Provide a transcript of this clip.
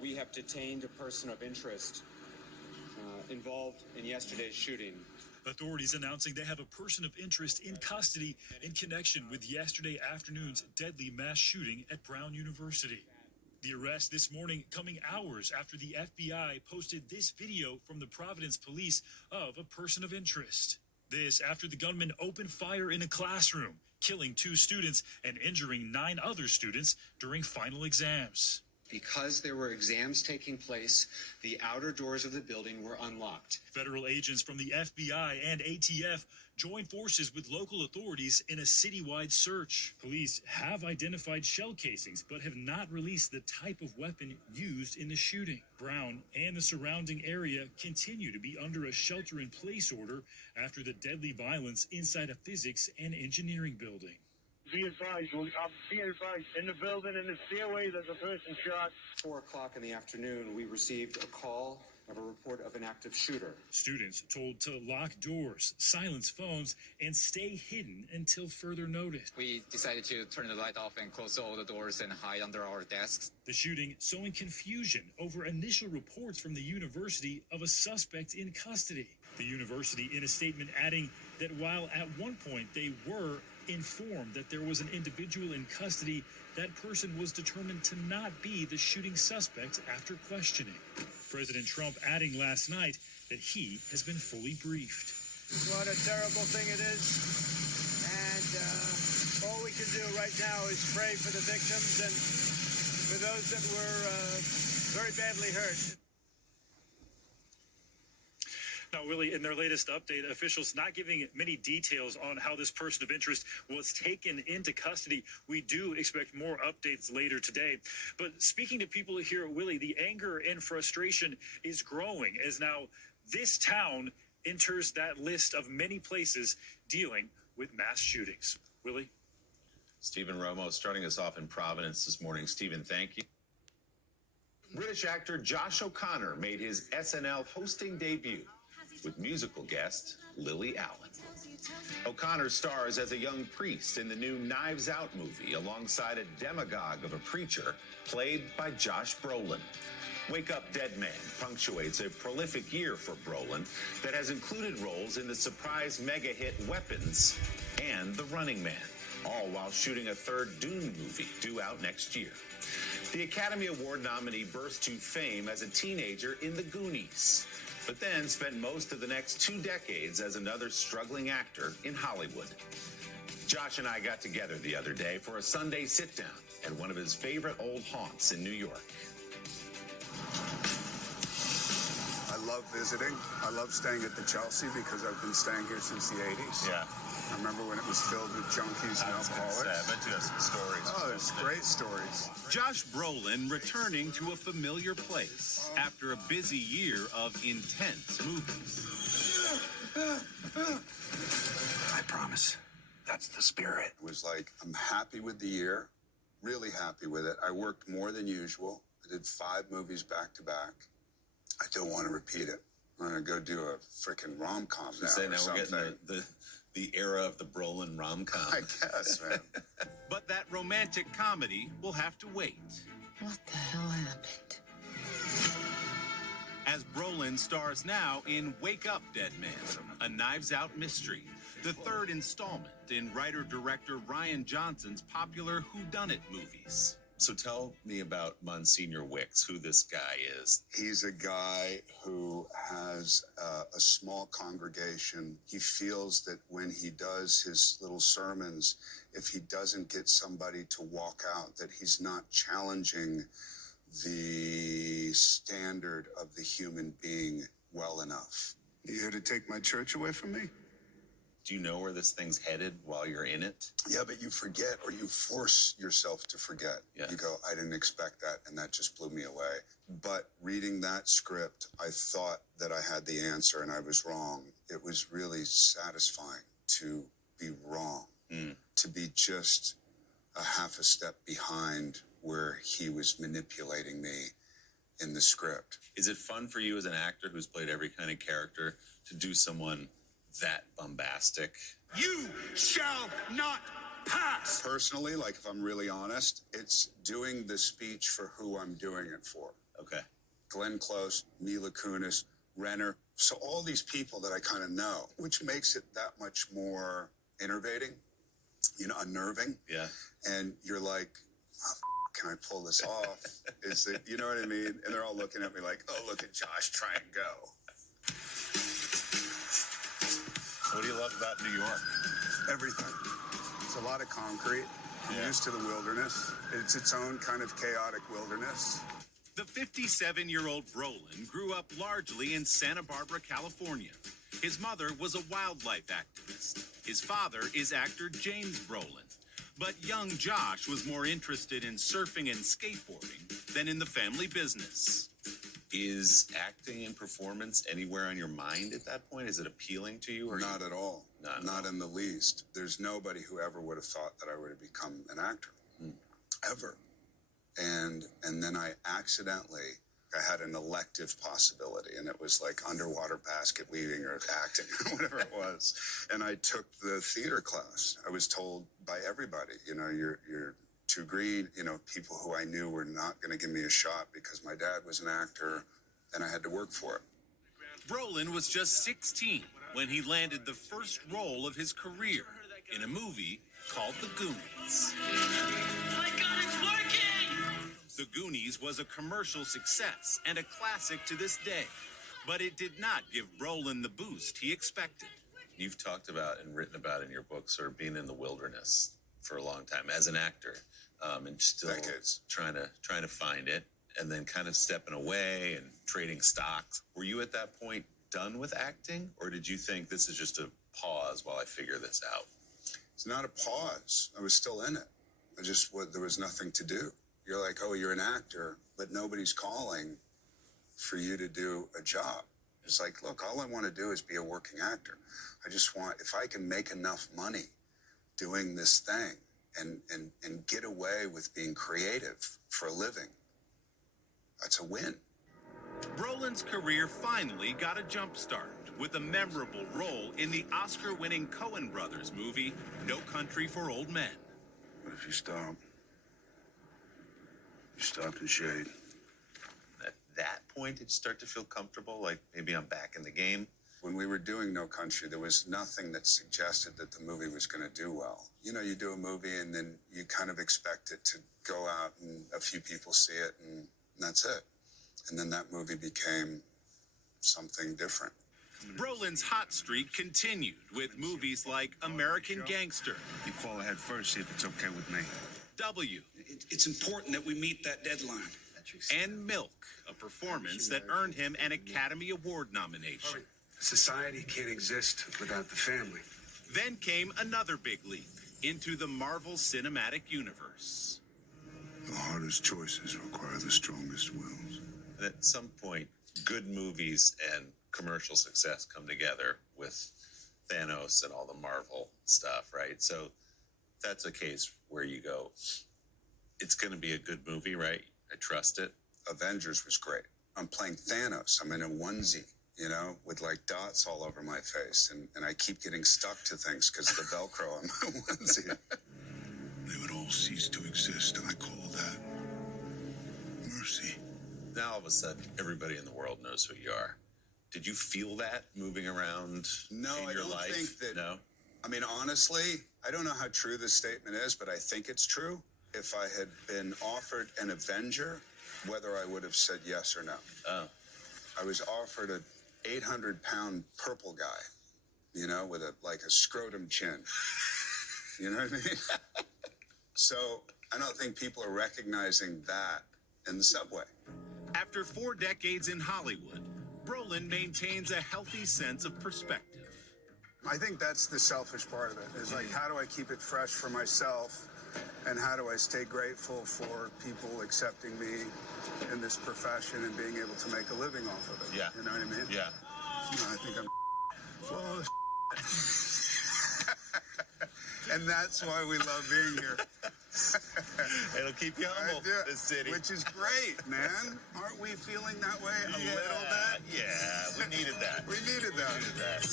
we have detained a person of interest involved in yesterday's shooting. Authorities announcing they have a person of interest in custody in connection with yesterday afternoon's deadly mass shooting at Brown University. The arrest this morning coming hours after the FBI posted this video from the Providence police of a person of interest. This after the gunman opened fire in a classroom, killing 2 students and injuring 9 other students during final exams. Because there were exams taking place, the outer doors of the building were unlocked. Federal agents from the FBI and ATF joined forces with local authorities in a citywide search. Police have identified shell casings, but have not released the type of weapon used in the shooting. Brown and the surrounding area continue to be under a shelter-in-place order after the deadly violence inside a physics and engineering building. Be advised, in the building, in the stairway, there's a person shot. 4 o'clock in the afternoon, we received a call of a report of an active shooter. Students told to lock doors, silence phones, and stay hidden until further notice. We decided to turn the light off and close all the doors and hide under our desks. The shooting sowing confusion over initial reports from the university of a suspect in custody. The university in a statement adding that while at one point they were informed that there was an individual in custody, that person was determined to not be the shooting suspect after questioning. President Trump adding last night that he has been fully briefed. What a terrible thing it is. And all we can do right now is pray for the victims and for those that were very badly hurt. Now, Willie, in their latest update, officials not giving many details on how this person of interest was taken into custody. We do expect more updates later today. But speaking to people here, Willie, the anger and frustration is growing as now this town enters that list of many places dealing with mass shootings. Willie? Stephen Romo starting us off in Providence this morning. Stephen, thank you. British actor Josh O'Connor made his SNL hosting debut with musical guest Lily Allen. O'Connor stars as a young priest in the new Knives Out movie alongside a demagogue of a preacher played by Josh Brolin. Wake Up Dead Man punctuates a prolific year for Brolin that has included roles in the surprise mega hit Weapons and The Running Man, all while shooting a third Dune movie due out next year. The Academy Award nominee burst to fame as a teenager in The Goonies, but then spent most of the next 2 decades as another struggling actor in Hollywood. Josh and I got together the other day for a Sunday sit-down at one of his favorite old haunts in New York. I love visiting. I love staying at the Chelsea because I've been staying here since the 80s. Yeah. I remember when it was filled with junkies and alcoholics. I bet you have some stories. Oh, there's great stories. Josh Brolin returning to a familiar place after a busy year of intense movies. I promise. That's the spirit. It was like, I'm happy with the year, really happy with it. I worked more than usual. I did 5 movies back to back. I don't want to repeat it. I'm going to go do a freaking rom-com now or something. We're getting the era of the Brolin rom-com. I guess, man. But that romantic comedy will have to wait. What the hell happened? As Brolin stars now in Wake Up Dead Man, a Knives Out mystery, the 3rd installment in writer-director Ryan Johnson's popular whodunit movies. So tell me about Monsignor Wicks, who this guy is. He's a guy who has a small congregation. He feels that when he does his little sermons, if he doesn't get somebody to walk out, that he's not challenging the standard of the human being well enough. You here to take my church away from me? Do you know where this thing's headed while you're in it? Yeah, but you forget, or you force yourself to forget. Yes. You go, I didn't expect that, and that just blew me away. But reading that script, I thought that I had the answer, and I was wrong. It was really satisfying to be wrong, to be just a half a step behind where he was manipulating me in the script. Is it fun for you as an actor who's played every kind of character to do someone that bombastic? You shall not pass. Personally, like if I'm really honest, it's doing the speech for who I'm doing it for. Okay. Glenn Close, Mila Kunis, Renner. So all these people that I kind of know, which makes it that much more innervating, unnerving. Yeah. And you're like, oh, can I pull this off? Is it, you know what I mean? And they're all looking at me like, oh, look at Josh try and go. What do you love about New York? Everything. It's a lot of concrete. I'm used to the wilderness. It's its own kind of chaotic wilderness. The 57-year-old Brolin grew up largely in Santa Barbara, California. His mother was a wildlife activist. His father is actor James Brolin. But young Josh was more interested in surfing and skateboarding than in the family business. Is acting and performance anywhere on your mind at that point? Is it appealing to you? Or Not at all. Not in the least. There's nobody who ever would have thought that I would have become an actor. Ever. And then I had an elective possibility, and it was like underwater basket weaving or acting or whatever it was. And I took the theater class. I was told by everybody, you're too green. People who I knew were not going to give me a shot because my dad was an actor, and I had to work for it. Brolin was just 16 when he landed the first role of his career in a movie called The Goonies. My God, it's working! The Goonies was a commercial success and a classic to this day, but it did not give Brolin the boost he expected. You've talked about and written about in your book sort of being in the wilderness for a long time as an actor, and still Decades. trying to find it, and then kind of stepping away and trading stocks. Were you at that point done with acting, or did you think this is just a pause while I figure this out? It's not a pause. I was still in it. There was nothing to do. You're like, oh, you're an actor, but nobody's calling for you to do a job. It's like, look, all I want to do is be a working actor. I just want, if I can make enough money doing this thing and get away with being creative for a living, that's a win. Brolin's career finally got a jump start with a memorable role in the Oscar-winning Coen Brothers movie, No Country for Old Men. But if you stop in shade. At that point, did you start to feel comfortable? Like maybe I'm back in the game? When we were doing No Country, there was nothing that suggested that the movie was going to do well. You do a movie and then you kind of expect it to go out and a few people see it and that's it. And then that movie became something different. Brolin's hot streak continued with movies like American Gangster. You call ahead first, see if it's okay with me. W. It's important that we meet that deadline. And Milk, a performance that earned him an Academy Award nomination. Society can't exist without the family. Then came another big leap into the Marvel Cinematic Universe. The hardest choices require the strongest wills. And at some point, good movies and commercial success come together with Thanos and all the Marvel stuff, right? So that's a case where you go, it's going to be a good movie, right? I trust it. Avengers was great. I'm playing Thanos. I'm in a onesie, with like dots all over my face. And I keep getting stuck to things because of the Velcro on my onesie. They would all cease to exist. I call that mercy. Now all of a sudden, everybody in the world knows who you are. Did you feel that moving around in your life? No, I don't think that. No? I mean, honestly, I don't know how true this statement is, but I think it's true. If I had been offered an Avenger, whether I would have said yes or no. Oh. I was offered an 800-pound purple guy, with a scrotum chin. You know what I mean? So I don't think people are recognizing that in the subway. After 4 decades in Hollywood, Brolin maintains a healthy sense of perspective. I think that's the selfish part of it, is like, how do I keep it fresh for myself? And how do I stay grateful for people accepting me in this profession and being able to make a living off of it? Yeah. You know what I mean? Yeah. I think I'm full of and that's why we love being here. It'll keep you humble, this city. Which is great, man. Aren't we feeling that way a little bit? Yeah, we needed that. We needed that.